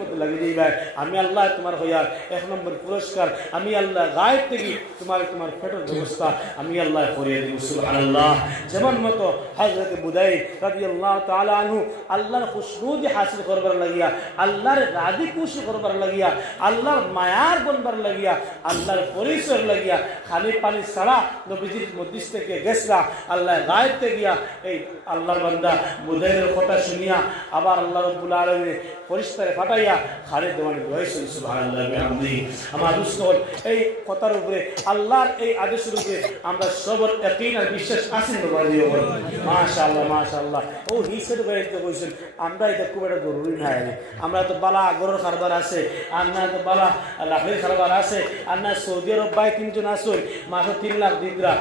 মধ্যে লাগিয়ে দিই ভাই আমি আল্লাহ তোমার হইয়ার 1 নম্বর পুরস্কার আমি আল্লাহ গায়েব থেকে তোমার পেটের ব্যবস্থা আমি আল্লাহ করিয়ে দিব সুবহানাল্লাহ যেমন মতো হযরত বুদাই রাদিয়াল্লাহু তাআলা আনহু আল্লাহর খুশনুদি হাসিল করবার লাগিয়া আল্লাহর রাজি খুশি করবার লাগিয়া আল্লাহর মায়ার বনবার লাগিয়া আল্লাহর পরিচয় লাগিয়া খালি পানি ছাড়া নবীজির মজলিস থেকে গেছরা আল্লাহ গায়েব থেকে গিয়া এই আল্লাহর বান্দা বুদাইয়ের কথা শুনিয়া আবার আল্লাহ রাব্বুল আলামিন ফেরেশতারে পাঠাইয়া খালিদ দেওয়ানি দোয়াইছেন সুবহানাল্লাহ বিহামদিহি আমার দোস্তগণ এই কথার উপরে আল্লাহর এই আদেশের উপরে আমরা সবর ইয়াকিন আর বিশ্বাস আছে নবাদিও মাশাআল্লাহ মাশাআল্লাহ ও হিসেব করে কইছেন আমরা এটা খুব একটা জরুরি না আমরা তো বালা আগরের কারবার আছে আমরা তো বালা লাখের কারবার আছে আর না সৌদি আরব বাই তিনজন আসুন মাসে 3 লাখ দিদরা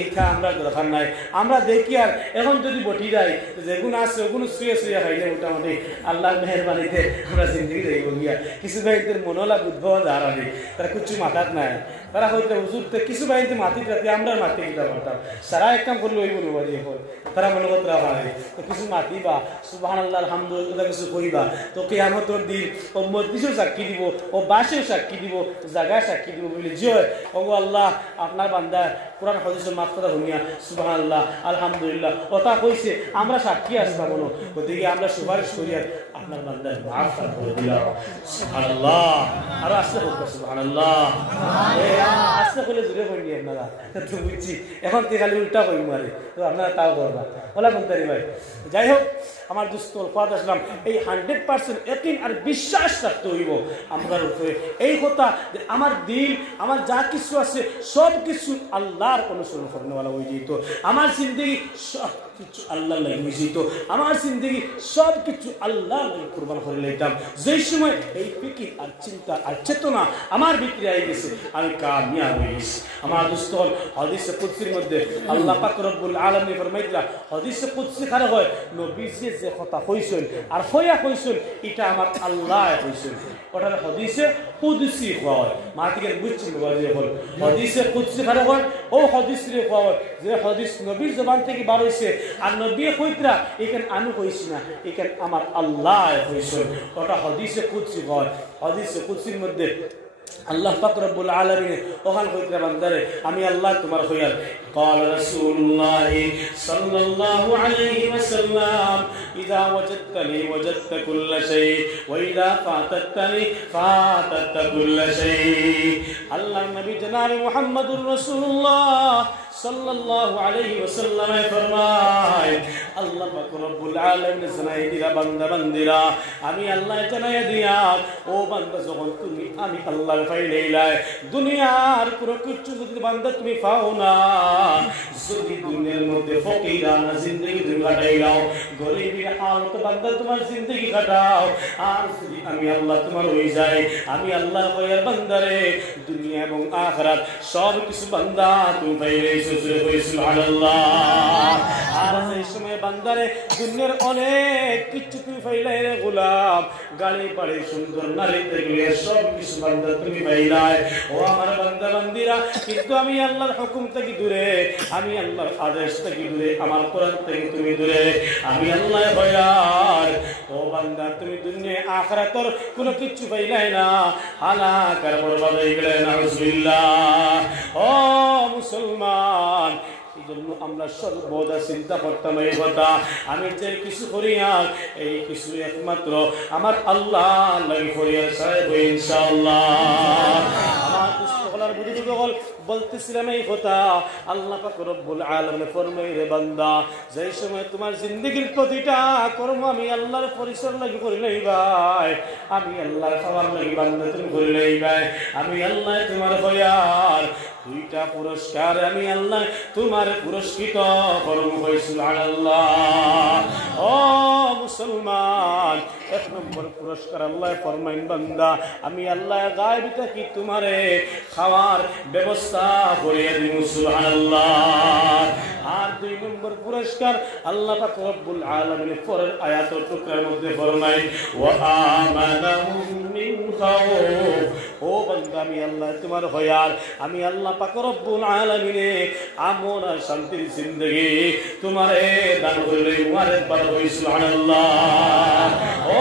এইটা আমরা দরকার নাই আমরা দেখি আর এখন যদি বটি যায় যেগুলো আছে ওগুলো শুয়ে শুয়ে খাইলে মোটামুটি আল্লাহর মেহেরবানিতে আমরা জিন্দগি রইব গিয়া কিছু ভাইদের মনোলা বুদ্ধ ধারা নেই তারা কিছু মাথার নাই তারা হয়তো হুজুরতে কিছু ভাইতে মাটি রাখতে আমরা মাটি দিতে পারতাম সারা এক কাম করলে ওই বলবো এখন তারা মনে করতে পারে তো কিছু মাটি বা সুবহানাল্লাহ আলহামদুলিল্লাহ কিছু কইবা তো কিয়ামতের দিন ও মজলিসেও সাক্ষী দিব ও বাসেও সাক্ষী দিব জায়গায় সাক্ষী দিব বলে জয় ও আল্লাহ আপনার বান্দা কোরআন হাদিসের মাফ কথা শুনিয়া সুবহানাল্লাহ আলহামদুলিল্লাহ ওটা কইছে আমরা সাক্ষী আসলাম বলো ওদিকে আমরা সুপারিশ করি আপনার বান্দা মাফ করে দিলাম সুবহানাল্লাহ আর আস্তে হোক সুবহানাল্লাহ আস্তে করে জুড়ে পড়ি আপনারা তো বুঝছি এখন তো খালি উল্টা করি মারে তো আপনারা তাও করবা ওলা কোনটারি ভাই যাই হোক আমার দোস্ত কথা আসলাম এই 100% ইয়াকিন আর বিশ্বাস রাখতে হইব আমার উপরে এই কথা যে আমার দিল আমার যা কিছু আছে সব কিছু আল্লাহর অনুসরণ করানোওয়ালা হয়ে যেত আমার জিন্দগি সব কিছু আল্লাহ লাগে যেত আমার জিন্দগি সব কিছু আল্লাহ লাগে কুরবান করে লইতাম যেই সময় এই ফিকির আর চিন্তা আর চেতনা আমার ভিতরে আই গেছে আমি কামিয়াব হয়ে গেছি আমার দোস্ত হাদিসে কুদসির মধ্যে আল্লাহ পাক রব্বুল আলামিন ফরমাইলা হাদিসে কুদসি খারে হয় নবীজি যে কথা কইছেন আর হইয়া কইছেন এটা আমার আল্লাহ কইছেন ওটা হাদিসে কুদসি হয় মাটিকে বুঝছেন বাবা হল হাদিসে কুদসি খারে হয় ও হাদিস রে হয় যে হাদিস নবীর জবান থেকে বার হইছে আর নবী কইতরা এখানে আমি কইছি না এখানে আমার আল্লাহ কইছেন ওটা হাদিসে কুদসি হয় হাদিসে কুদসির মধ্যে আল্লাহ পাক রব্বুল আলামিন ওখান কইতরা বান্দারে আমি আল্লাহ তোমার হইয়ার قال رسول الله صلى الله عليه وسلم إذا وجدتني وجدت كل شيء وإذا فاتتني فاتت كل شيء الله النبي جناب محمد رسول الله সাল্লাল্লাহু আলাইহি ওয়াসাল্লাম ফরমায় আল্লাহ পাক রব্বুল আলামিন জানাই দিলা বান্দা বান্দিরা আমি আল্লাহ জানাই দিয়া ও বান্দা যখন তুমি আমি আল্লাহর পাইলেইলাই দুনিয়ার কোনো কিছু যদি বান্দা তুমি পাও না যদি দুনিয়ার মধ্যে ফকিরানা জিন্দেগি তুমি কাটাইলাও গরিবের হালত বান্দা তোমার জিন্দেগি কাটাও আর যদি আমি আল্লাহ তোমার হয়ে যাই আমি আল্লাহ কয়ার বান্দারে দুনিয়া এবং আখিরাত সব কিছু বান্দা তুমি পাইলে সুবহানাল্লাহ আর এই সময় বান্দারে দুনিয়ার অনেক কিছু তুমি পাইলে রে গোলাম গাড়ি বাড়ি সুন্দর নারী দেখলে সব কিছু বান্দা তুমি পাইলাই ও আমার বান্দা বান্দিরা কিন্তু আমি আল্লাহর হুকুম থেকে দূরে আমি আল্লাহর আদেশ থেকে দূরে আমার কোরআন থেকে তুমি দূরে আমি আল্লাহ ভয়ার ও বান্দা তুমি দুনিয়া আখিরাতের কোনো কিছু পাইলাই না হালাক আর বরবাদ হয়ে গেলে নাউজুবিল্লাহ ও মুসলমান এই জন্য আমরা সর্বদা চিন্তা করতাম এই কথা আমি যে কিছু করি এই কিছু একমাত্র আমার আল্লাহ লাগি করিয়ার সাহেব ইনশাআল্লাহ আমার পুস্তকলার বুঝে বল বলতেছিলাম এই কথা আল্লাহ পাক রব্বুল আলামিন ফরমায় রে বান্দা যেই সময় তোমার জিন্দেগীর প্রতিটা কর্ম আমি আল্লাহর পরিচয় লাগি করে লইবাই আমি আল্লাহর খাবার লাগি বান্দা তুমি করে লইবাই আমি আল্লাহ তোমার হয়ার দুইটা পুরস্কার আমি আল্লাহ তোমার পুরস্কৃত করব সুবহানাল্লাহ ও মুসলমান এক নম্বর পুরস্কার আল্লাহ ফরমাইন বান্দা আমি আল্লাহ গায়েব থেকে তোমারে খাওয়ার ব্যবস্থা করে দিব সুবহানাল্লাহ আর দুই নম্বর পুরস্কার আল্লাহ পাক রব্বুল আলামিন পরের আয়াতের টুকরার মধ্যে ফরমায় ওয়া আমানাহুম মিন খাউফ ও বান্দা আমি আল্লাহ তোমার হয়ার আমি আল্লাহ পাক রব্বুল আলামিন আমন শান্তির জিন্দেগি তোমারে দান করলে তোমারে পার হই সুবহানাল্লাহ ও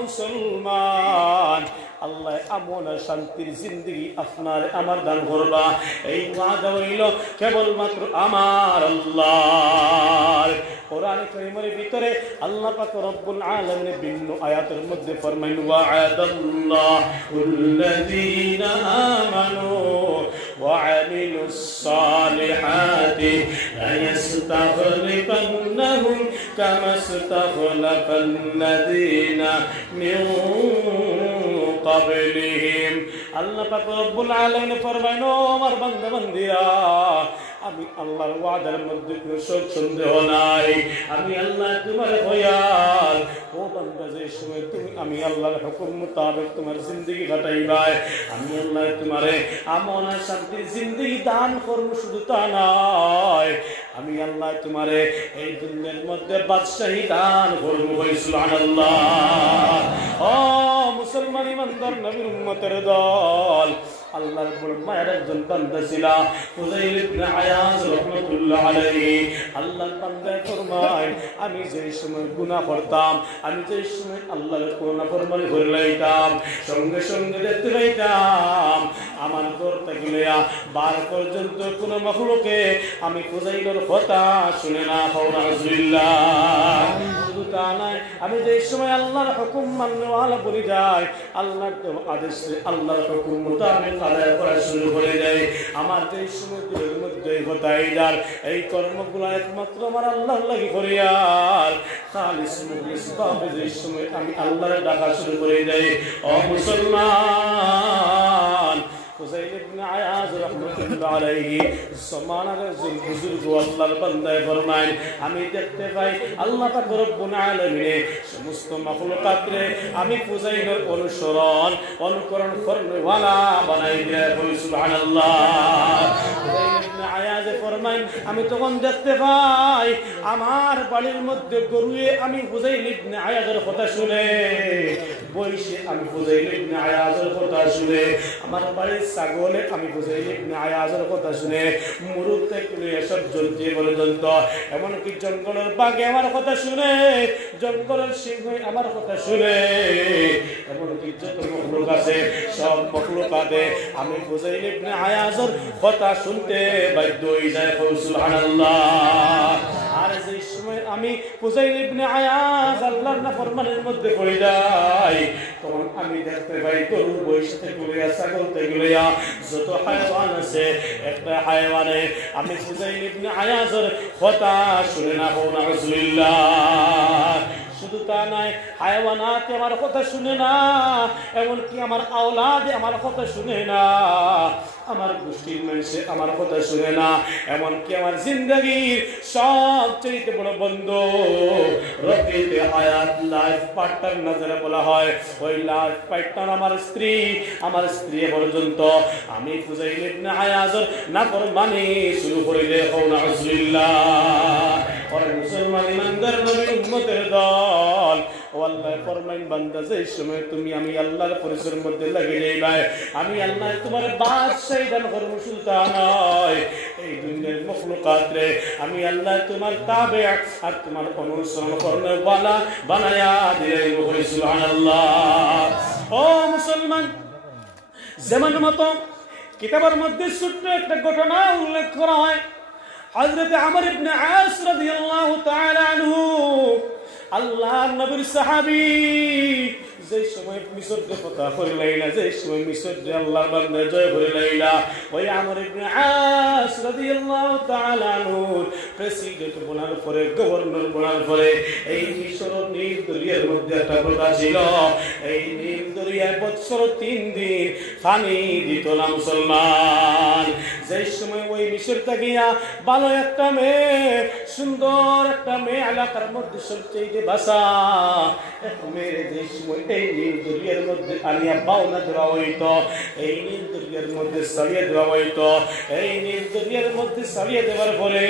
মুসলমান আল্লাহ আমন শান্তির জিন্দেগি আপনার আমার দান করবা এই ওয়াদা হইল কেবলমাত্র আমার আল্লাহর। কোরআন কারীমের ভিতরে আল্লাহ পাক রব্বুল আলামিন ভিন্ন আয়াতের মধ্যে ফরমান ওয়া'আদাল্লাহুল্লাযীনা আমানু ওয়া'আমিলুস সালিহাতি লায়াস্তাখলিফান্নাহুম কামাস্তাখলাফাল্লাযীনা মিন ক্বাবলিহিম। আল্লাহ পাক রব্বুল আলামিন ফরমান ও আমার বান্দা বান্দিরা আমি আল্লাহর ওয়াদার মধ্যে কোনো শক সন্দেহ নাই। আমি আল্লাহ তোমার হয়াল ও বান্দা যে সময় তুমি আমি আল্লাহর হুকুম মোতাবেক তোমার জিন্দেগি কাটাইবাই আমি আল্লাহ তোমারে আমন আর শান্তির জিন্দেগি দান করব। শুধু তা নয় আমি আল্লাহ তোমারে এই দুনিয়ার মধ্যে বাদশাহী দান করব। সুবহানাল্লাহ। ও মুসলমান ইমানদার নবীর উম্মতের দল আল্লাহর বড় মায়ের একজন বান্দা ছিল ফুযাইল ইবনে আয়াজ রাহমাতুল্লাহ আলাইহি। আল্লাহর বান্দা ফরমায় আমি যে সময় গুনাহ করতাম আমি যে সময় আল্লাহর নাফরমানি করে লাইতাম সঙ্গে সঙ্গে দেখতে পাইতাম আমার ঘর থেকে লইয়া বার পর্যন্ত কোন মাখলুকে আমি ফুযাইলের কথা শুনে না। নাউযুবিল্লাহ। শুধু তা নয় আমি যে সময় আল্লাহর হুকুম মাননেওয়ালা বলি যায় আল্লাহর আদেশে আল্লাহর হুকুম মোতাবেক আদায় করা শুরু করে দেয় আমার যে সময় দিলের মধ্যে হতাইদার এই কর্মগুলো একমাত্র আমার আল্লাহর লাগি করিয়ার খালিস মুখলিস ভাবে যে সময় আমি আল্লাহর ডাকা শুরু করে দেয়। ও মুসলমান ফুযাইল ইবনে আয়াজ রাহমাতুল্লাহ আলাইহি সম্মানের বুজুর্গ আল্লাহর বান্দা ফরমায় আমি দেখতে পাই আল্লাহ পাক রব্বুল আলামিন সমস্ত মাখলুকাতরে আমি ফুযাইলের অনুকরণ করনেওয়ালা বানাই দেয়। সুবহানাল্লাহ। ফুযাইল ইবনে আয়াজ ফরমায় আমি তখন দেখতে পাই আমার বাড়ির মধ্যে গরুয়ে আমি ফুযাইল ইবনে আয়াজের কথা শুনে বইসে আমি ফুযাইল ইবনে আয়াজের কথা শুনে আমার বাড়ির ছাগলে আমি ফুযাইল ইবনে আয়াজের কথা শুনে মুরুদ থেকে এসব জন্তু পর্যন্ত এমনকি জঙ্গলের বাঘে আমার কথা শুনে জঙ্গলের সিংহ আমার কথা শুনে এমনকি যত মখলুক আছে সব মখলুকাতে আমি ফুযাইল ইবনে আয়াজের কথা শুনতে বাধ্য হয়ে যায়। সুবহানাল্লাহ। আর যে সময় আমি ফুযাইল ইবনে আয়াজ আল্লাহর নাফরমানির মধ্যে পড়ে যাই তখন আমি দেখতে পাই গরু বৈশ থেকে লইয়া ছাগল থেকে লইয়া যত হায়াওয়ান আছে একটা হায়াওয়ানে আমি ফুযাইল ইবনে আয়াজের কথা শুনে না। নাউযুবিল্লাহ। শুধু তা নয় হায়াওয়ানাত আমার কথা শুনে না এমনকি আমার আওলাদ আমার কথা শুনে না আমার গোষ্ঠীর মানুষে আমার কথা শুনে না এমনকি আমার জিন্দেগির সবচেয়ে বড় বন্ধু রফিকে হায়াত লাইফ পার্টনার নজরে বলা হয় ওই লাইফ পার্টনার আমার স্ত্রী পর্যন্ত আমি ফুযাইল ইবনে আয়াজের নাফরমানি শুরু করে দেই। নাউযুবিল্লাহ। ওরে মুসলমান ইমানদার নবীর উম্মতের দল ও আল্লাহ ফরমাইন বান্দা যে সময় তুমি আমি আল্লাহর পরিচয়ের মধ্যে লাগি যাইবাই আমি আল্লাহ তোমার বাদশাহী দান করব। সুলতান নয় এই দুনিয়ার মখলুকাতরে আমি আল্লাহ তোমার তাবে আর তোমার অনুসরণ করনেওয়ালা বানায়া দিই। সুবহানাল্লাহ। ও মুসলমান যেমন মতো কিতাবের মধ্যে ছোট্ট একটা ঘটনা উল্লেখ করা হয় হযরত আমর ইবনে আস রাদিয়াল্লাহু তাআলা আনহু আল্লাহর নবীর সাহাবী যে সময় মিশর কথা করে লাইলা যে সময় মিশর আল্লাহর বান্দা জয় করে লাইলা ওই আমর ইবনে আস রাদিয়াল্লাহু তাআলা আনহু প্রেসিডেন্ট বনার পরে গভর্নর বনার পরে এই মিশর নীল দরিয়ার মধ্যে একটা প্রথা ছিল এই নীল দরিয়ায় বছর 3 দিন পানি দিত না মুসলমান। যে সময় ওই মিশর থাকিয়া ভালো একটা মেয়ে সুন্দর একটা মেয়ে এলাকার মধ্যে সবচেয়ে বাসা এক মেয়ে যে সময় এই নীল দরিয়ার মধ্যে আনিয়া বাউনা দেওয়া হইতো এই নীল দরিয়ার মধ্যে সারিয়ে দেওয়া হইতো এই নীল দরিয়ার মধ্যে সারিয়ে দেওয়ার পরে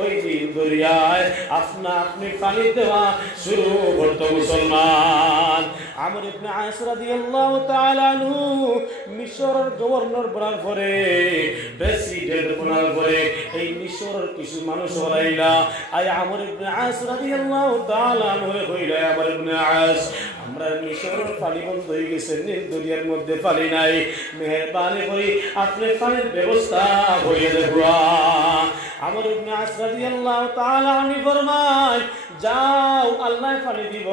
ওই নীল দরিয়ায় আপনা আপনি পানি দেওয়া শুরু করতো মুসলমান। আমর ইবনে আস রাদিয়াল্লাহু তাআলা আনহু মিশরের গভর্নর বনার পরে প্রেসিডেন্ট বনার পরে এই মিশরের কিছু মানুষ হলাইলা আই আমর ইবনে আস রাদিয়াল্লাহু তাআলা আনহু কইলা আমর ইবনে আস আমরা মিশরের পানি বন্ধ হয়ে গেছে, নীল দরিয়ার মধ্যে পানি নাই, মেহেরবানি করি আপনি পানির ব্যবস্থা হয়ে দেখুয়া। আমর ইবনে আস রাদিয়াল্লাহু তাআলা আনহু ফরমায় যাও আল্লাহ পানি দিব।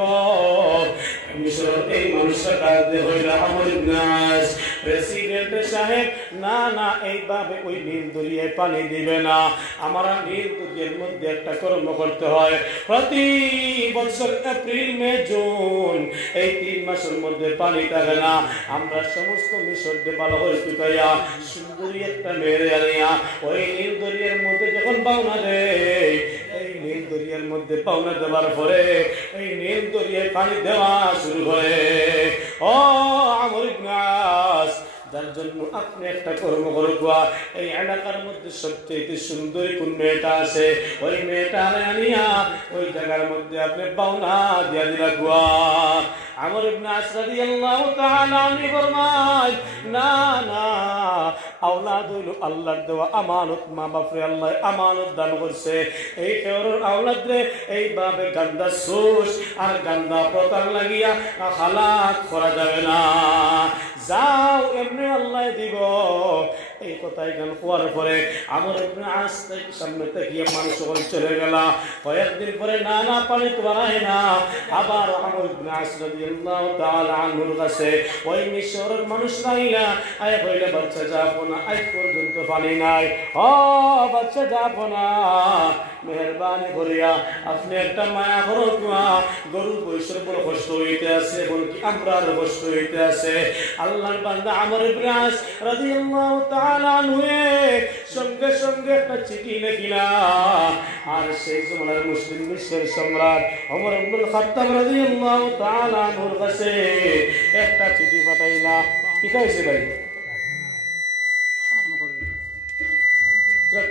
মিশরের এই মানুষটা কাঁদতে হইল আমর ইবনে আস প্রেসিডেন্ট সাহেব না না এইভাবে ওই নীল দরিয়ায় পানি দিবে না, আমরা নীল দরিয়ার মধ্যে একটা কর্ম করতে হয়, প্রতি বছর এপ্রিল মে জুন এই 3 মাসের মধ্যে পানি থাকে না, আমরা সমস্ত মিশরকে ভালো করে শুকাইয়া সুন্দরী একটা মেরে আনিয়া ওই নীল দরিয়ার মধ্যে যখন পাওনা দেয়, এই নীল দরিয়ার মধ্যে পাওনা দেওয়ার পরে এই নীল দরিয়ায় পানি দেওয়া শুরু করে। ও আমর ইবনে আস, যার জন্য আপনি একটা কর্ম করবা, এই এলাকার মধ্যে সবচেয়ে সুন্দরী কোন মেয়েটা আছে ওই মেয়েটা আনিয়া ওই জায়গার মধ্যে আপনি পাওনা দিয়া দিলাগুয়া। আমর ইবনে আস রাদিয়াল্লাহু তাআলা আনহু ফরমায় না না, আওলাদ হইল আল্লাহর দেওয়া আমানত, মা বাপরে আল্লাহ আমানত দান করছে, এই ফেরর আওলাদ রে এইভাবে গান্দা সুস আর গান্দা প্রতার লাগিয়া হালাত করা যাবে না, যাও এমনি আল্লাহ দিব। এই কথাই গান হওয়ার পরে আমর ইবনে আস সামনে থেকে মানুষ সকল চলে গেল। কয়েকদিন পরে না না পানি তো বাড়ায় না, আবার আমর ইবনে আস রাদিয়াল্লাহু তাআলা আনহুর কাছে ওই মিশরের মানুষ রাইলা আয় কইলে বাচ্চা যাবো না, আজ পর্যন্ত পানি নাই, ও বাচ্চা যাবো না, মেহরবানি করিয়া আপনি একটা মায়া করো, গরু বৈশের বড় কষ্ট হইতে আছে, বলকি আমরা কষ্ট হইতে আছে। আল্লাহর বান্দা আমর ইবনে আস রাদিয়াল্লাহু তাআলা আনহু সঙ্গে সঙ্গে একটা চিঠি লিখিলা, আর সেই জমানার মুসলিম বিশ্বের সম্রাট ওমর ইবনুল খাত্তাব রাদিয়াল্লাহু তাআলা আনহুর কাছে একটা চিঠি পাঠাইলা। কি কইছে ভাই?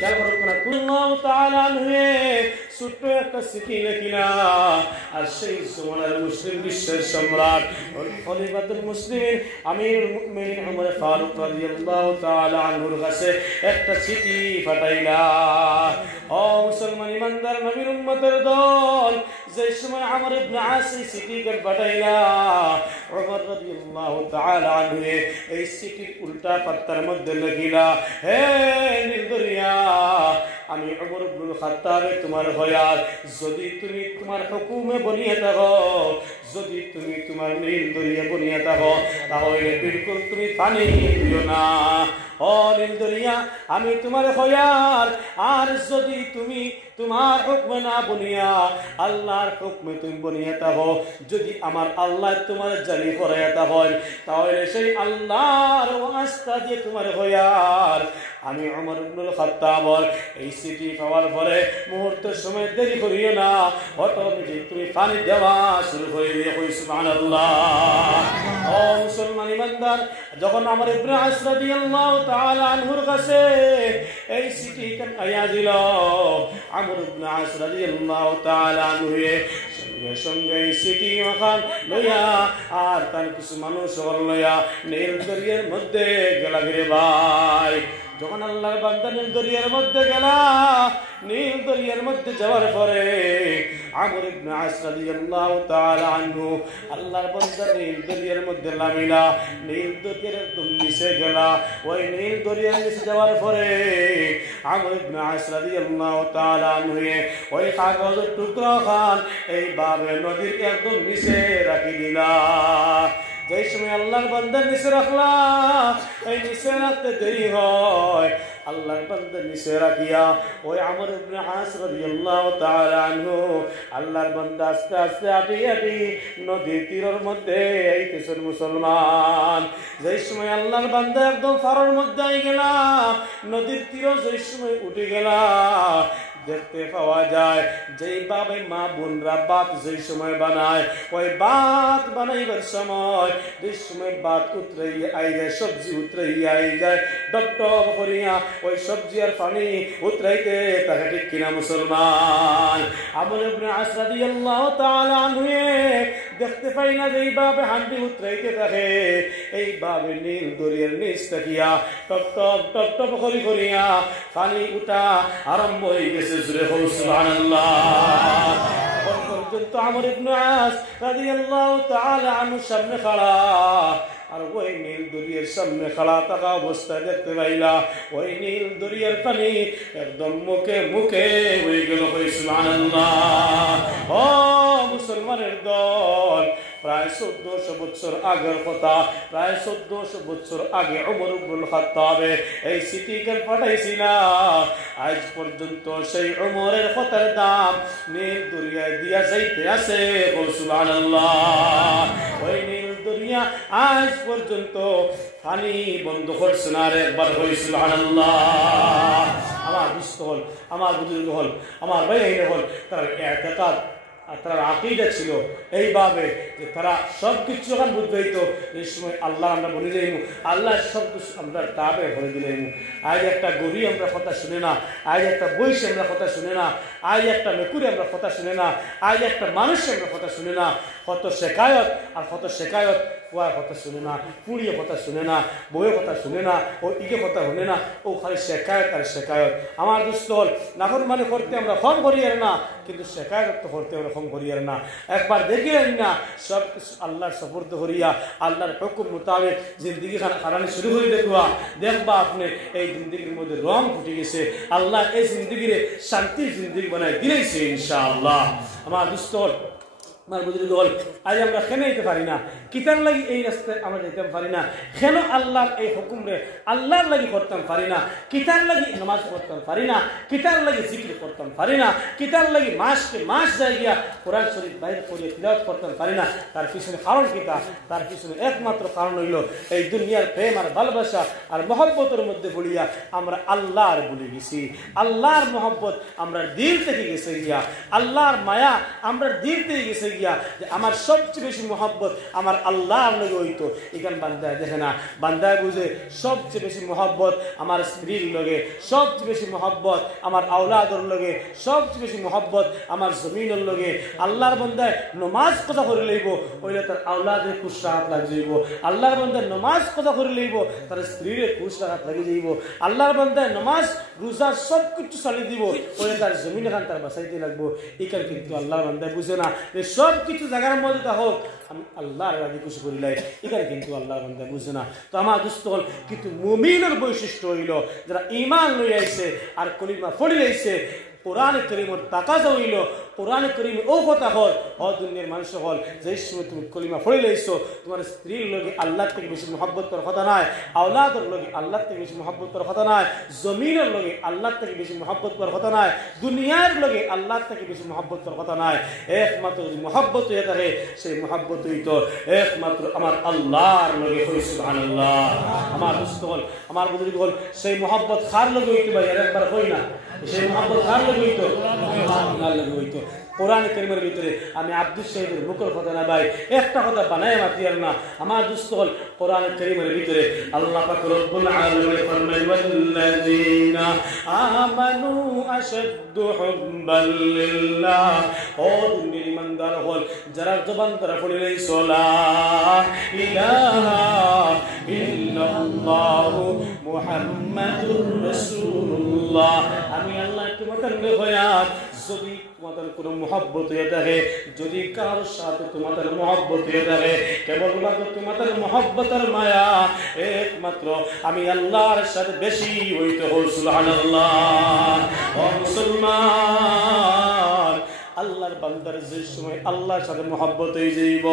খেয়াল করো না, আল্লাহু তাআলা আনহু ছোট্ট একটা চিঠি লিখিলা, আর সেই জমানার মুসলিম বিশ্বের সম্রাট খলিফাতুল মুসলিমিন আমিরুল মুমিনিন ওমর ফারুক রাদিয়াল্লাহু তাআলা আনহুর কাছে একটা চিঠি পাঠাইলা। ও মুসলমান ইমানদার নবীর উম্মতের দল, যে সময় আমর ইবনে আস এই চিঠিকে পাঠাইলা, ওমর রাদিয়াল্লাহু তাআলা আনহু এই চিঠির উল্টা পাতার মধ্যে লিখিলা, হে নীল দরিয়া, আমি ওমর ইবনুল খাত্তাব তোমার হয়ার, যদি তুমি তোমার হুকুমে বনিয়ে থাকো, যদি তুমি তোমার নীল দরিয়া বনিয়ে থাকো, তাহলে বিলকুল তুমি পানি দিও না। ও নীল দরিয়া, আমি তোমার হয়ার, আর যদি তুমি তোমার হুকমে না বনিয়া আল্লাহর হুকমে তুমি বনিয়ে থাকো, যদি আমার আল্লাহ তোমার জারি করাইয়া থাকেন, তাহলে সেই আল্লাহর ওয়াস্তা দিয়ে তোমার হয়ার আমি ওমর ইবনুল খাত্তাব এই চিঠি পাওয়ার পরে মুহূর্তের সময় দেরি করিও না, অটোমেটিক তুমি পানি দেওয়া শুরু করে দিয়ে কই সুবহানাল্লাহ। ও মুসলমান ইমানদার, যখন আমর ইবনে আস রাদিয়াল্লাহু তাআলা আনহুর কাছে এই চিঠি আয়া দিল, আমর ইবনে আস রাদিয়াল্লাহু তাআলা আনহু সঙ্গে সঙ্গে এই চিঠি ওখান লইয়া আর তার কিছু মানুষ লইয়া নীল দরিয়ার মধ্যে গেলা গিরে ভাই। যখন আল্লাহর বান্দা নীল দরিয়ার মধ্যে গেলা, নীল দরিয়ার মধ্যে যাওয়ার পরে আমর ইবনে আস রাদিয়াল্লাহু তাআলা আনহু আল্লাহর বান্দা নীল দরিয়ার মধ্যে নামিলা, নীল দরিয়ার একদম নিচে গেলা। ওই নীল দরিয়ার নিচে যাওয়ার পরে আমর ইবনে আস রাদিয়াল্লাহু তাআলা আনহু ওই কাগজের টুকরা খান এইভাবে নদীর একদম নিচে রাখি দিলা। যে সময় আল্লাহর বান্দা নিচে রাখলা, এই নিচে রাখতে দেরি হয়, আল্লাহর বান্দা নিচে রাখিয়া ওই আমর ইবনে আস রাদিয়াল্লাহু তাআলা আনহু আল্লাহর বান্দা আস্তে আস্তে হাঁটি হাঁটি নদীর তীরের মধ্যে আইতেছেন মুসলমান। যে সময় আল্লাহর বান্দা একদম ফারার মধ্যে আই গেলা, নদীর তীরে যে সময় উঠে গেলা, দেখতে পাওয়া যায় যেইভাবে মা বোনরা বাত যেই সময় বানায়, ওই বাত বানাইবার সময় যে সময় বাত উতরাইয়া আই যায়, সবজি উতরাইয়া আই যায়, ডব ডব করিয়া ওই সবজি আর পানি উতরাইতে তাকে, ঠিক কিনা মুসলমান? আমর ইবনে আস রাদিয়াল্লাহু তাআলা আনহু দেখতে পাই না যে এইভাবে হান্ডি উতরাইতে থাকে, এইভাবে নীল দরিয়ার নিচ থাকিয়া টপ টপ টপ টপ করি করিয়া পানি উঠা আরম্ভ হয়ে গেছে। জোরে বলো সুবহানাল্লাহ। পর্যন্ত আমর ইবনে আস রাদিয়াল্লাহু তাআলা আনহু সামনে খাড়া, আর ওই নীল দরিয়ার সামনে খাড়া থাকা অবস্থায় দেখতে পাইলা ওই নীল দরিয়ার পানি একদম মুখে মুখে হয়ে গেল। সুবহানাল্লাহ। ও মুসলমানের দল, প্রায় 1400 বছর আগের কথা, প্রায় 1400 বছর আগে ওমর ইবনুল খাত্তাব এই সিটিকেল পাঠাইছি না, আজ পর্যন্ত সেই ওমরের কথার দাম নীল দরিয়ায় দিয়া যাইতে আছে। সুবহানাল্লাহ। ওই নীল দরিয়া আজ পর্যন্ত পানি বন্ধ করছে না। আর একবার হই সুবহানাল্লাহ। আমার বুঝতে হল, আমার বুজুর্গ হল, আমার ভাই হল, তার ইতিকাদ আর তার আকীদা ছিল এইভাবে যে তারা সব কিছু যখন বুঝতে হইতো এই সময় আল্লাহ আমরা বলে যাইব, আল্লাহ সব কিছু আমরা তাবে হয়ে দিলাম। আজ একটা গরু আমরা কথা শুনে না, আজ একটা বইস আমরা কথা শুনে না, আজ একটা মেকুরি আমরা কথা শুনে না, আজ একটা মানুষ আমরা কথা শুনে না। কত শেখায়ত আর কত শেখায়ত, কুয়ার কথা শুনে না, পুড়িয়ে কথা শুনে না, বইয়ের কথা শুনে না, ও ইকে কথা শুনে না, ও খালি শেখায়ত আর শেখায়ত। আমার দুস্থ হল নাফরমানি করতে আমরা কম করি আর না, কিন্তু শেখায়ত তো করতে আমরা কম করি আর না। একবার দেখিলেন না সব কিছু আল্লাহর সফর্দ করিয়া আল্লাহর হুকুম মোতাবেক জিন্দগি খারানি শুরু করে দেখবা, দেখবা আপনি এই জিন্দগির মধ্যে রং ফুটে গেছে। আল্লাহ এই জিন্দগিরে শান্তির জিন্দগি বানায় দিলেইছে ইনশাআল্লাহ। আমার দুস্থ হল, আমার বুজুর্গ হল, আজ আমরা কেন যেতে পারি না? কিতার লাগি এই রাস্তায় আমরা যেতে পারি না? কেন আল্লাহর এই হুকুম রে আল্লাহর লাগি করতাম পারি না? কিতার লাগি নামাজ পড়তাম পারি না? কিতার লাগি জিকির করতাম পারি না? কিতার লাগি মাসকে মাস যাইয়া কোরআন শরীফ বাইরে পড়িয়ে তিলাওয়াত করতাম পারি না? তার পিছনে কারণ কিতা? তার পিছনে একমাত্র কারণ হইল এই দুনিয়ার প্রেম আর ভালোবাসা আর মহব্বতের মধ্যে পড়িয়া আমরা আল্লাহর ভুলে গেছি। আল্লাহর মহব্বত আমরা দিল থেকে গেছে গিয়া, আল্লাহর মায়া আমরা দিল থেকে গেছে গিয়া, যে আমার সবচেয়ে বেশি মহব্বত আমার আল্লাহর লগে হইতো। এখানে বান্দায় দেখে না, বান্দায় বুঝে সবচেয়ে বেশি মহব্বত আমার স্ত্রীর লগে, সবচেয়ে বেশি মহব্বত আমার আওলাদর লগে, সবচেয়ে বেশি মহব্বত আমার জমিনের লগে। আল্লাহর বান্দায় নমাজ কথা করে লইব, ওইলে তার আওলাদের খুশ রাহাত লাগি যাইব। আল্লাহর বান্দায় নমাজ কথা করে লইব, তার স্ত্রীর খুশ রাহাত লাগি যাইব। আল্লাহর বান্দায় নমাজ রোজা সব কিছু চালিয়ে দিব, ওইলে তার জমিন এখান তার বাঁচাইতে লাগবো। এখানে কিন্তু আল্লাহর বান্দায় বুঝে না যে সব কিছু জায়গার মধ্যে তা হোক আমি আল্লাহর রাজি খুশি করিলাই, এখানে কিন্তু আল্লাহর বান্দা বুঝে না। তো আমার দুস্থ হল, কিন্তু মুমিনের বৈশিষ্ট্য হইল যারা ঈমান লই আইছে আর কলিমা পড়ি আইছে, কোরআন কারীমের তাকাজা হইল, কোরআন কারীমে ও কথা হল ও দুনিয়ার মানুষ হল যে সময় তুমি কলিমা পড়ি লাইছো, তোমার স্ত্রীর লগে আল্লাহ থেকে বেশি মহব্বত করার কথা নাই, আওলাদের লগে আল্লাহ থেকে বেশি মহব্বত করার কথা নাই, জমিনের লগে আল্লাহ থেকে বেশি মহব্বত করার কথা নাই, দুনিয়ার লগে আল্লাহ থেকে বেশি মহব্বত করার কথা নাই। একমাত্র যদি মহব্বত হয়ে থাকে সেই মহব্বত হইতো একমাত্র আমার আল্লাহর লগে হই। সুবহানাল্লাহ। আমার দুস্থ হল, আমার বুজুর্গ হল, সেই মহব্বত কার লগে হইতে ভাই আর একবার কই না, সেই মহব্বত কার লগে হইতো? আল্লাহর লগে হইতো। কোরআন কারীমের ভিতরে আমি আব্দুল শহীদের মুখের কথা না ভাই, একটা কথা বানায় মাতি আর না। আমার দুস্থ হল কোরআন কারীমের ভিতরে আল্লাহ পাক রব্বুল আলামিন ফরমান ওয়াল্লাযিনা আমানু আশাদ্দু হুব্বাল লিল্লাহ। ও দুনিয়ার ইমানদার হল যারা জবান দ্বারা পড়ে লাইছো লা ইলাহা ইল্লাল্লাহু মুহাম্মাদুর রাসূলুল্লাহ, আমি আল্লাহ তোমাদের বেখয়াত। যদি তোমাদের কোনো মহব্বত হয়ে থাকে, যদি কারোর সাথে তোমাদের মহব্বত হয়ে থাকে, কেবলমাত্র তোমাদের মহব্বতের মায়া একমাত্র আমি আল্লাহর সাথে বেশি হইতে হল। সুবহানাল্লাহ। ও মুসলমান, আল্লাহর বান্দার যে সময় আল্লাহর সাথে মহব্বত হয়ে যাইব,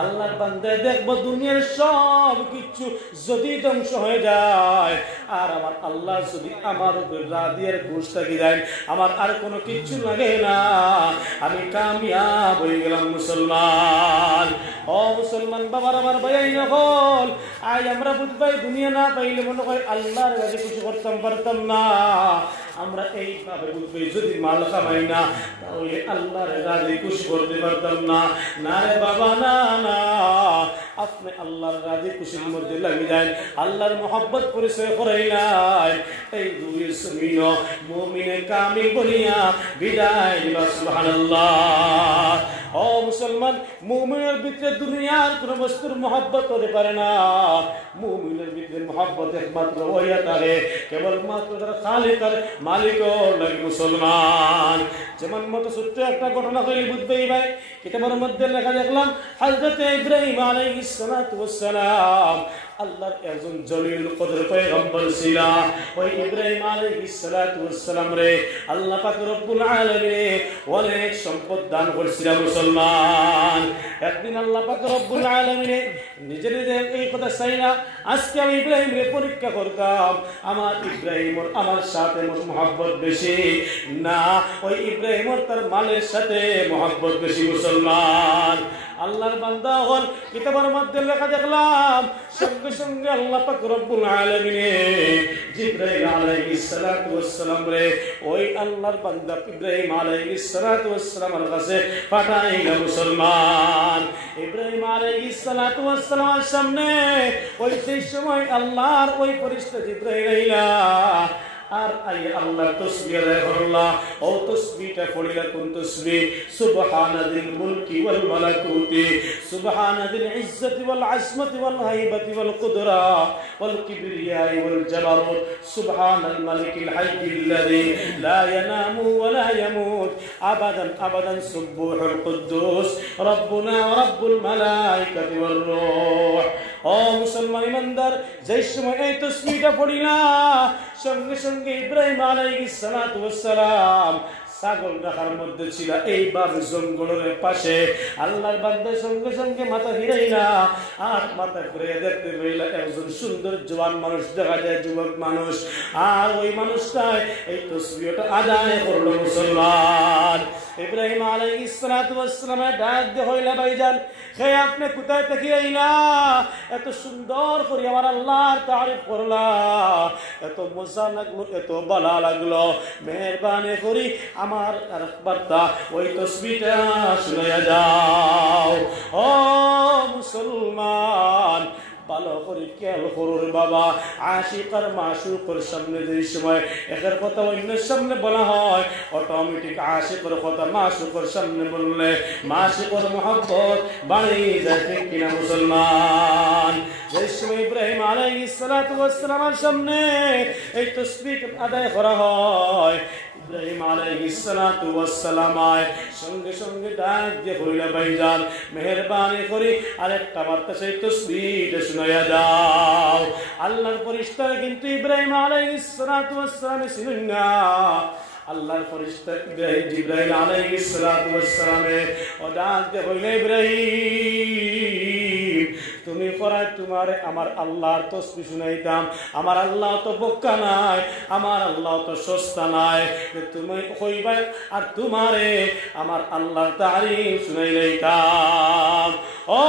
আল্লাহর বান্দায় দেখবো দুনিয়ার সব কিছু যদি ধ্বংস হয়ে যায়, আর আমার আল্লাহ যদি আমার রাদিয়ার খুশ থাকি যায়, আমার আর কোনো কিছু লাগে না, আমি কামিয়াব হয়ে গেলাম। মুসলমান, ও মুসলমান বাবার আমার ভাই হল, আজ আমরা বুঝবাই দুনিয়া না পাইলে মনে হয় আল্লাহর কাছে কিছু করতাম পারতাম না। আমরা এইভাবে বুঝবো যদি মাল কামাই না তাহলে আল্লাহর রাজি খুশি করতে পারতাম না। না রে বাবা, না না, আপনি আল্লাহর রাজি খুশির মধ্যে লাগি যায়, আল্লাহর মোহাব্বত পরিচয় করাই নাই। এই দুই জমিন মুমিনে কামিল বলিয়া বিদায় দিবা। সুবহানাল্লাহ। ও মুসলমান, মুমিনের ভিতরে দুনিয়ার কোন বস্তুর মোহাব্বত হতে পারে না। মুমিনের ভিতরে মোহাব্বত একমাত্র ওইয়া তারে কেবলমাত্র যারা খালিকার মালিক লাগে মুসলমান। যেমন মতো ছোট্ট একটা ঘটনা হইলে বুঝবেই ভাই, কিতাবের মধ্যে লেখা দেখলাম হযরত ইব্রাহিম আলাইহিস সালাতু ওয়াস সালাম আল্লাহর একজন জলিল কদর পয়গম্বর ছিল। ওই ইব্রাহিম আলাইহিস সালাতু ওয়াস সালাম রে আল্লাহ পাক রব্বুল আলামিন অনেক সম্পদ দান করেছিলেন মুসলমান। একদিন আল্লাহ পাক রব্বুল আলামিন নিজের এই কথা চাই না, আজকে আমি ইব্রাহিমের পরীক্ষা করতাম, আমার ইব্রাহিমের আমার সাথে মোহাব্বত বেশি না ওই ইব্রাহিমের তার মালের সাথে মোহাব্বত বেশি মুসলমান। আল্লাহর বান্দা হল কিতাবের মধ্যে লেখা দেখলাম সঙ্গে সঙ্গে আল্লাহ পাক রব্বুল আলামিন জিবরাইল আলাইহিস সালাতু ওয়াস সালাম রে ওই আল্লাহর বান্দা ইব্রাহিম আলাইহিস সালাতু ওয়াস সালামের কাছে পাঠাইলেন মুসলমান। ইব্রাহিম আলাইহিস সালাতু ওয়াস সালামের সামনে ওই সেই সময় আল্লাহর ওই ফেরেশতা জিবরাইল আইলা আর আই আল্লাহ তাসবিহ আল্লাহ ও তাসবিহটা পড়িলা কোন তাসবিহ সুবহানাল মুলকি ওয়াল মালাকুতি সুবহানাল ইজ্জতি ওয়াল আজমতি ওয়াল হাইবাতি ওয়াল কুদরা ওয়াল কিবরিয়াই ওয়াল জাবারুত সুবহানাল মালিকিল হাইয়্যিল্লাযী লা ইয়ানামু ওয়া লা ইয়ামুত আবাদান আবাদান সুবহুল কুদ্দুস রব্বুনা ওয়া রব্বুল মালাইকাতি ওয়ার রূহ। ও মুসলমান ইমানদার, যে সময় এই তাসবিহটা পড়িলা সঙ্গে সঙ্গে ইব্রাহিম আলাইহিস সালাতু ওয়াস সালাম ছাগল রাখার মধ্যে ছিল এইভাবে জঙ্গলের পাশে আল্লাহর বান্দা সঙ্গে সঙ্গে মাথা ফিরাই না আর মাথা ঘুরে দেখতে পেলা একজন সুন্দর জওয়ান মানুষ দেখা যায়, যুবক মানুষ, আর ওই মানুষটাই এই তাসবিহটা আদায় করলো মুসলমান। ইব্রাহিম আলাইহিস সালাতু ওয়াস সালামের ডাক দিয়ে হইলা ভাইজান হে আপনি কোথায় থেকে আইলা, এত সুন্দর করে আমার আল্লাহর তারিফ করলা, এত মজা লাগলো, এত ভালো লাগলো, মেহেরবানি করি আমার বার্তা ওই তাসবিহটা শুনাইয়া যাও। ও মুসলমান, ভালো করে খেয়াল করুন বাবা, আশিক আর মাশুকের সামনে যে সময় একের কথা অন্যের সামনে বলা হয় অটোমেটিক আশিকের কথা মাশুকের সামনে বললে মাশুকের মহব্বত বাড়ি যায়, ঠিক কিনা মুসলমান? যে সময় ইব্রাহিম আলাইহিস সালাতু ওয়াস সালামের সামনে এই তাসবিহ আদায় করা হয়, ইব্রাহিম আলাইহিস সালাতু ওয়াস সালাম সঙ্গে সঙ্গে ডাক দিয়ে কইলা ভাইজান মেহেরবানি করি আরেকটা বার্তা সেই তাসবিহটা শুনাইয়া দাও। আল্লাহর ফেরেশতা কিন্তু ইব্রাহিম আলাইহিস সালাতু ওয়াস সালাম ছিলেন না, আল্লাহর ফেরেশতা জিবরাইল আলাইহিস সালাতু ওয়াস সালামে ও ডাক দিয়ে কইলা ইব্রাহিম তুমি পড়ায় তোমারে আমার আল্লাহর তাসবিহ শুনাইতাম, আমার আল্লাহ তো বোকা নাই, আমার আল্লাহ তো সস্তা নাই, তুমি কইবা আর তোমারে আমার আল্লাহর তারিফ শুনাইলাইতাম। ও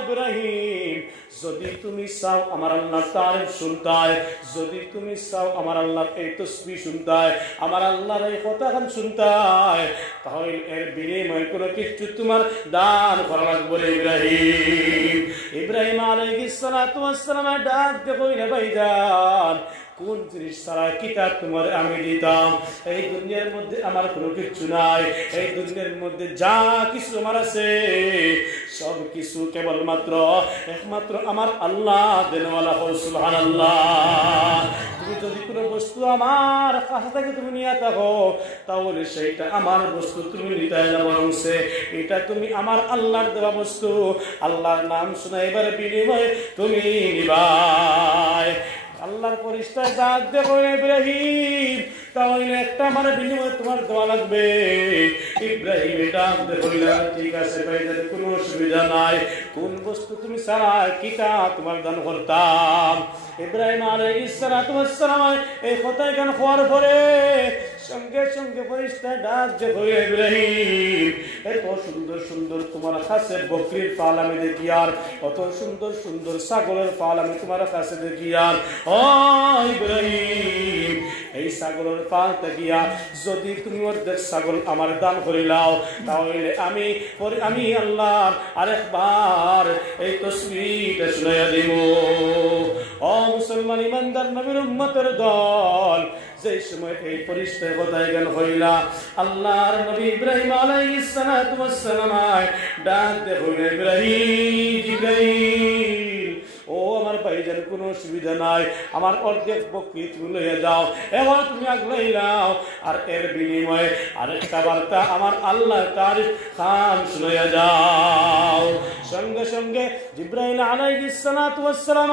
ইব্রাহিম, যদি তুমি চাও আমার আল্লাহর তারিফ শুনতায়, যদি তুমি চাও আমার আল্লাহর এই তাসবিহ শুনতায়, আমার আল্লাহর এই কথাখান শুনতায়, তাহলে এর বিনিময়ে কোনো কিছু তোমার দান করা লাগবে না ইব্রাহিম। ইব্রাহিম আলাইহিস সালাতু ওয়াস সালাম ডাক দিয়ে কইলে ভাইজান কোন জিনিস ছাড়া কিতাব তোমার আমি দিতাম, এই দুনিয়ার মধ্যে আমার কোনো কিছু নাই, এই দুনিয়ার মধ্যে যা কিছু আমার আছে সব কিছু কেবলমাত্র একমাত্র আমার আল্লাহ দেনওয়ালা হল। সুবহানাল্লাহ। তুমি যদি কোনো বস্তু আমার কাছ থেকে তুমি নিয়ে থাকো তাহলে সেইটা আমার বস্তু তুমি নিতে না, বরং এটা তুমি আমার আল্লাহর দেওয়া বস্তু, আল্লাহর নাম শুনাইবার বিনিময়ে তুমি নিবাই। আল্লাহর ফেরেশতা ডাক দিয়ে কইলেন ইব্রাহিম তাহলে একটা আমার বিনিময়ে তোমার দেওয়া লাগবে। ইব্রাহিম ডাক দিয়ে কইলেন ঠিক আছে ভাইজান, কোনো অসুবিধা নাই, কোন বস্তু তুমি ছাড়া কিটা তোমার দান করতাম। ইব্রাহিম আলাইহিস সালাতু ওয়াস সালাম এই কথাই গান হওয়ার পরে সঙ্গে সঙ্গে ফেরেশতা ডাক যে কইল ইব্রাহিম এত সুন্দর সুন্দর তোমার কাছে বকরির পাল আমি দেখি আর কত সুন্দর সুন্দর ছাগলের পাল আমি তোমার কাছে দেখি আর ও ইব্রাহিম এই ছাগলের পাল দেখিয়া যদি তুমি অর্ধেক ছাগল আমার দান করিলাও তাহলে আমি আল্লাহর আরেকবার এই তাসবিহটা শুনাইয়া দিব। ও মুসলমান ইমানদার নবীর উম্মতের দল, যে সময় এই পরিষ্কার কথায় জ্ঞান হইলা আল্লাহর নবী ইব্রাহিম আলাইহিস সালাতু ওয়াস সালাম ডাক দে হইল ইব্রাহিম ও আমার ভাইজান কোনো অসুবিধা নাই, আমার অর্ধেক বকরি তুমি লইয়া যাও, এখন তুমি আগলাই নাও, আর এর বিনিময়ে আরেকটা বার্তা আমার আল্লাহ তারিফ খান শুনাইয়া যাও। সঙ্গে সঙ্গে জিবরাইল আলাইহিস সালাতু ওয়াস সালাম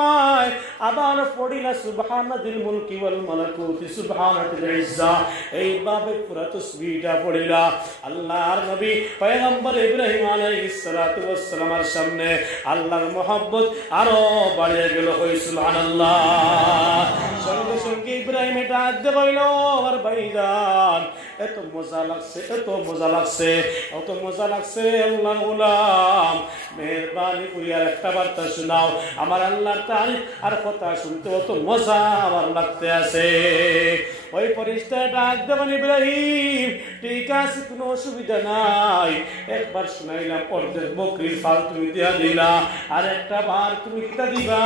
আবার পড়িলা সুবহানাল মুলকি ওয়াল মালাকুতি সুবহানাল ইজ্জা, এই ভাবে পুরা তাসবিহটা পড়িলা। আল্লাহর নবী পয়গম্বর ইব্রাহিম আলাইহিস সালাতু ওয়াস সালামের সামনে আল্লাহর মহব্বত আরো বাড়িয়ে গেল। কই সুবহানাল্লাহ। সঙ্গে সঙ্গে ইব্রাহিম এটা আদ্দে কইল আমার ভাইজান এত মজা লাগছে, এত মজা লাগছে, এত মজা লাগছে আল্লাহর গোলাম, মেহেরবানি করিয়া একটা বার্তা শোনাও, আমার আল্লাহর তারিফ আর কথা শুনতে অত মজা আমার লাগতে আছে। ওই পরিষ্কার ডাক দেবেন ইব্রাহিম ঠিক আছে কোনো অসুবিধা নাই, একবার শুনাইলাম অর্ধেক বকরির ফাল তুমি দিয়া দিলা, আর একটা বার তুমি কিতা দিবা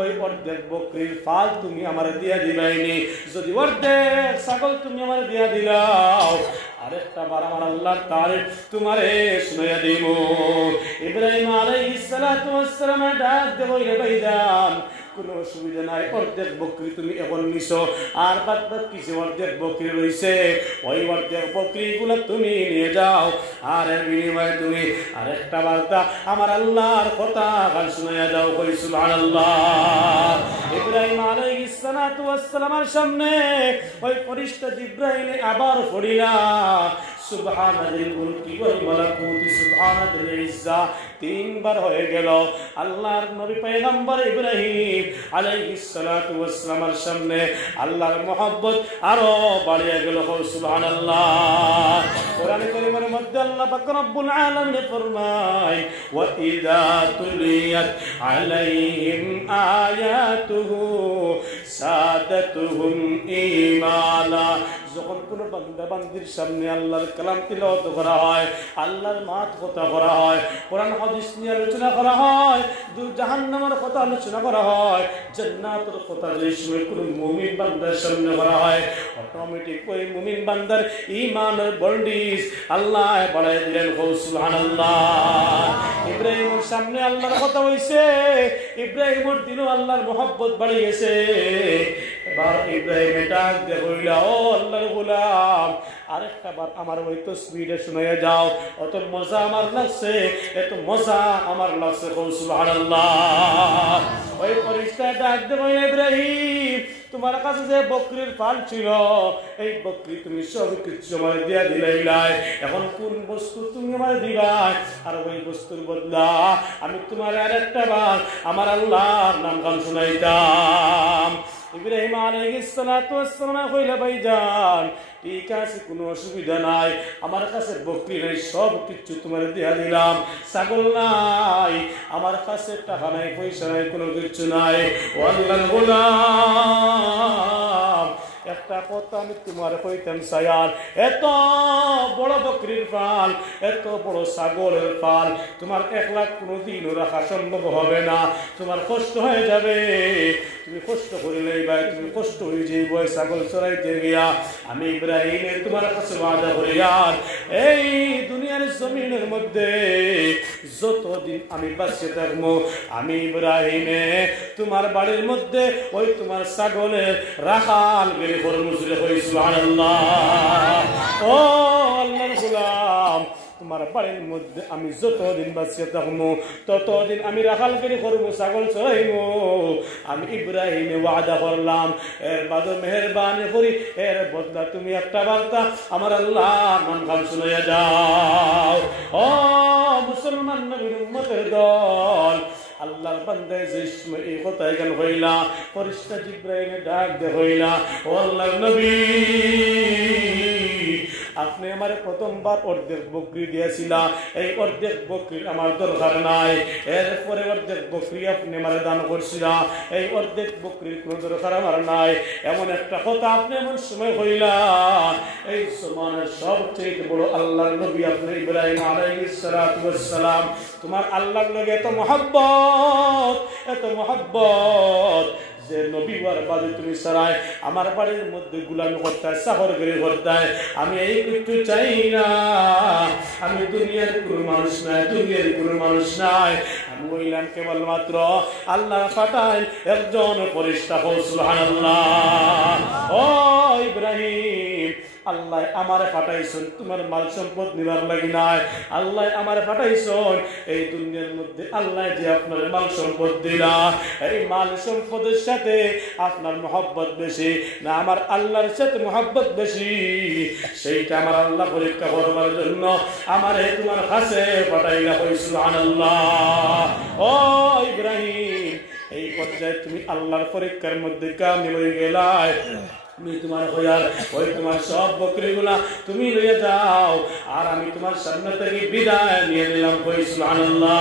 ওই অর্ধেক বকরির ফাল তুমি আমার দিয়া দিবাইনি, যদি অর্ধেক ছাগল তুমি আমার দিয়া দিলাও আরেকটা বার আমার আল্লাহর তারিফ তোমারে শুনাইয়া দিব। ইব্রাহিম আলাইহিস সালাতু ওয়াস সালাম ডাক দেব রে ভাইজান কোনো অসুবিধা নাই, অর্ধেক বকরি তুমি এখন নিছো, আর বাদ বাদ কিছু অর্ধেক বকরি রয়েছে, ওই অর্ধেক বকরি গুলো তুমি নিয়ে যাও, আর এর বিনিময়ে তুমি আরেকটা বার্তা আমার আল্লাহর কথা গান শুনাইয়া যাও। কই সুবহানাল্লাহ। ইব্রাহিম আলাইহিস সালাতু ওয়াস সালামের সামনে ওই ফেরেশতা জিবরাইল আবার পড়িলা সুবহানাল মুলকি ওয়াল মালাকুতি সুবহানাল ইজ্জা, তিনবার হয়ে গেল। আল্লাহর নবী পয়গম্বর ইব্রাহিম আলাইহিস সালাতু ওয়াস সালামের সামনে আল্লাহর মহব্বত আরো বাড়িয়ে গেল। সুবহানাল্লাহ। কোরআন কারীমের মধ্যে আল্লাহ পাক রব্বুল আলামিন ফরমায় ওয়া ইযা তুলিয়াত আলাইহিম আয়াতুহু সাদাতুহুম ঈমানা, যখন কোন বান্দা বান্দির সামনে আল্লাহর কালাম তিলাওয়াত করা হয়, আল্লাহর মাত কথা করা হয়, কোরআন হাদিস নিয়ে আলোচনা করা হয়, জাহান্নামের কথা আলোচনা করা হয়, জান্নাতের কথা যে সময় কোন মুমিন বান্দার সামনে করা হয় অটোমেটিক ওই মুমিন বান্দার ঈমানের বন্ডিজ আল্লাহ বাড়ায় দিলেন। সুবহানাল্লাহ। ইব্রাহিমের সামনে আল্লাহর কথা হইছে, ইব্রাহিমের দিনও আল্লাহর মহব্বত বাড়ি গেছে। এবার ইব্রাহিম ডাক দিয়ে কইল ও আল্লাহর গোলাম আরেকটা বার আমার ওই তাসবিহটা শুনাইয়া যাও, অত মজা আমার লাগছে, এত মজা আমার লাগছে। সুবহানাল্লাহ। ওই ফেরেশতা ডাক দিয়ে কইল ইব্রাহিম তোমার কাছে যে বকরির ফাল ছিল এই বকরি তুমি সব কিছু আমার দিয়া দিলাই, এখন কোন বস্তু তুমি আমার দিবাই, আর ওই বস্তুর বদলা আমি তোমার আরেকটা বার আমার আল্লাহর নাম গান শুনাইতাম। ইব্রাহিম আলাইহিস সালাতু ওয়াস সালাম কইল ভাইজান ঠিক আছে কোনো অসুবিধা নাই, আমার কাছে বকরি নাই, সব কিছু তোমার দিয়া দিলাম, ছাগল নাই, আমার কাছে টাকা নাই, পয়সা নাই, কোনো কিছু নাই। ও আল্লাহর গোলাম একটা কথা আমি তোমার কইতাম সায়ার, এত বড় বকরির ফাল, এত বড় ছাগলের ফাল তোমার একলা কোনোদিনও রাখা সম্ভব হবে না, তোমার কষ্ট হয়ে যাবে, তুমি কষ্ট করিলেই ভাই তুমি কষ্ট হয়ে যাইব ছাগল চড়াইতে গিয়া। আমি ইব্রাহিমে তোমার কাছে ওয়াদা করি আর এই দুনিয়ার জমিনের মধ্যে যতদিন আমি বাঁচে থাকবো আমি ইব্রাহিমে তোমার বাড়ির মধ্যে ওই তোমার ছাগলের রাখাল গেলে করবো। সুবহানাল্লাহ। ও আল্লাহর গোলাম তোমার বাড়ির মধ্যে আমি যতদিন বাঁচিয়ে থাকবো ততদিন আমি রাখালগিরি করবো, ছাগল চড়াইবো। আমি ইব্রাহিমে ওয়াদা করলাম, এর বাদে মেহেরবানি করি এর বদলা তুমি একটা বার্তা আমার আল্লাহ নাম গান শুনাইয়া যাও। ও মুসলমান নবীর উম্মতের দল, আল্লাহর বান্দা যে সময় এই কথা এখানে হইলা ফেরেশতা জিবরাইলে ডাক দে হইলা ও আল্লাহর নবী আপনি আমার প্রথমবার অর্ধেক বকরি দিয়েছিলা এই অর্ধেক বকরি আমার দরকার নাই এরপরে অর্ধেক বকরি আপনি আমার দান করছিলা এই অর্ধেক বকরির কোনো দরকার আমার নাই এমন একটা কথা আপনি এমন সময় হইলা এই সমানের সবচেয়ে বড় আল্লাহর নবী আপনি ইব্রাহিম আলাইহিস সালাতু ওয়াস সালাম তোমার আল্লাহর লগে এত মহব্বত যে নবী ওয়ার বাদে তুমি সারাই আমার বাড়ির মধ্যে গুলামি করতে সাহর করে করতে আমি এই কিছু চাই না আমি দুনিয়ার কোনো মানুষ নাই আমি বললাম কেবলমাত্র আল্লাহ পাঠাই একজন ফেরেশতা সুবহানাল্লাহ ও ইব্রাহিম আল্লাহ আমারে পাঠাইছেন তোমার মাল সম্পদ নিবার লাগি নাই আল্লাহ আমারে পাঠাইছেন এই দুনিয়ার মধ্যে আল্লাহ যে আপনার মাল সম্পদ দিলা এই মাল সম্পদের সাথে আপনার মহব্বত বেশি না আমার আল্লাহর সাথে মহব্বত বেশি সেইটা আমার আল্লাহ পরীক্ষা করবার জন্য আমারে তোমার কাছে পাঠাইলা সুবহানাল্লাহ ও ইব্রাহিম এই পর্যায়ে তুমি আল্লাহর পরীক্ষার মধ্যে কামিল হয়ে গেলাই আমি তোমার হইয়ার ওই তোমার সব বকরিগুলা তুমি লইয়া যাও আর আমি তোমার সামনে থেকে বিদায় নিয়ে নিলাম সুবহানাল্লাহ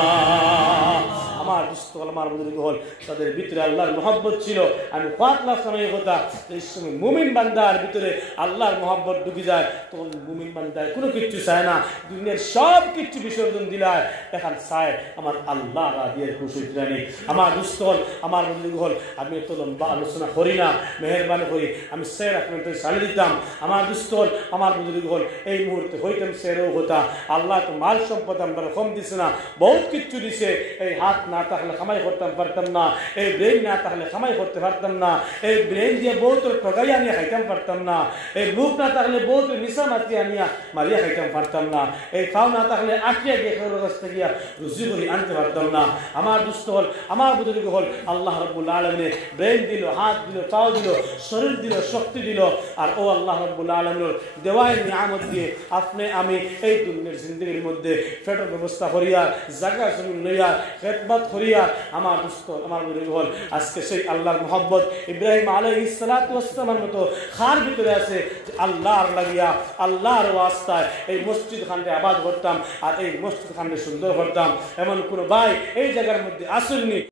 আমার দুস্থল আমার বুজুর্গ হল তাদের ভিতরে আল্লাহর মহব্বত ছিল আমি পাতলা সময় কথা এই সময় মুমিন বান্দার ভিতরে আল্লাহর মহব্বত ঢুকে যায় তখন মুমিন বান্দায় কোনো কিছু চায় না দুনিয়ার সব কিছু বিসর্জন দিলায় এখন চায় আমার আল্লাহ রাদিয়ার খুশি জানি আমার দুস্থল আমার বুজুর্গ হল আমি এত লম্বা আলোচনা করি না মেহেরবানি করি আমি স্যার আপনাদের ছাড়ি দিতাম আমার দুস্থল আমার বুজুর্গ হল এই মুহূর্তে হইতাম স্যারও হতা আল্লাহ তো মাল সম্পদ আমরা কম দিছে না বহুত কিছু দিছে এই হাত না থাকলে কামাই করতে পারতাম না এই ব্রেন না থাকলে কামাই করতে পারতাম না এই ব্রেন দিয়ে বহুত ঠগাই আনিয়া খাইতাম পারতাম না এই মুখ না থাকলে বহুত নিশা মাতি আনিয়া মারিয়া খাইতাম পারতাম না এই খাও না থাকলে আটকিয়া গিয়ে রাস্তা গিয়া রুজি করে আনতে পারতাম না আমার দুস্থ হল আমার বুজুর্গ হল আল্লাহ রাব্বুল আলামিন ব্রেন দিল হাত দিল পাও দিল শরীর দিল শক্তি দিল আর ও আল্লাহ রাব্বুল আলামিনের দেওয়ায় নিয়ামত দিয়ে আপনি আমি এই দুনিয়ার জিন্দেগির মধ্যে পেটের ব্যবস্থা করিয়া জায়গা জমি লইয়া খেদমত করিয়া আমার দুস্থ আমার বুজুর্গ হল আজকে সেই আল্লাহর মহব্বত ইব্রাহিম আলাইহিস সালাতু ওয়াস সালামের মতো খার ভিতরে আছে যে আল্লাহর লাগিয়া আল্লাহর ওয়াস্তায় এই মসজিদ খানকে আবাদ করতাম আর এই মসজিদ খানকে সুন্দর করতাম এমন কোন ভাই এই জায়গার মধ্যে আসেননি।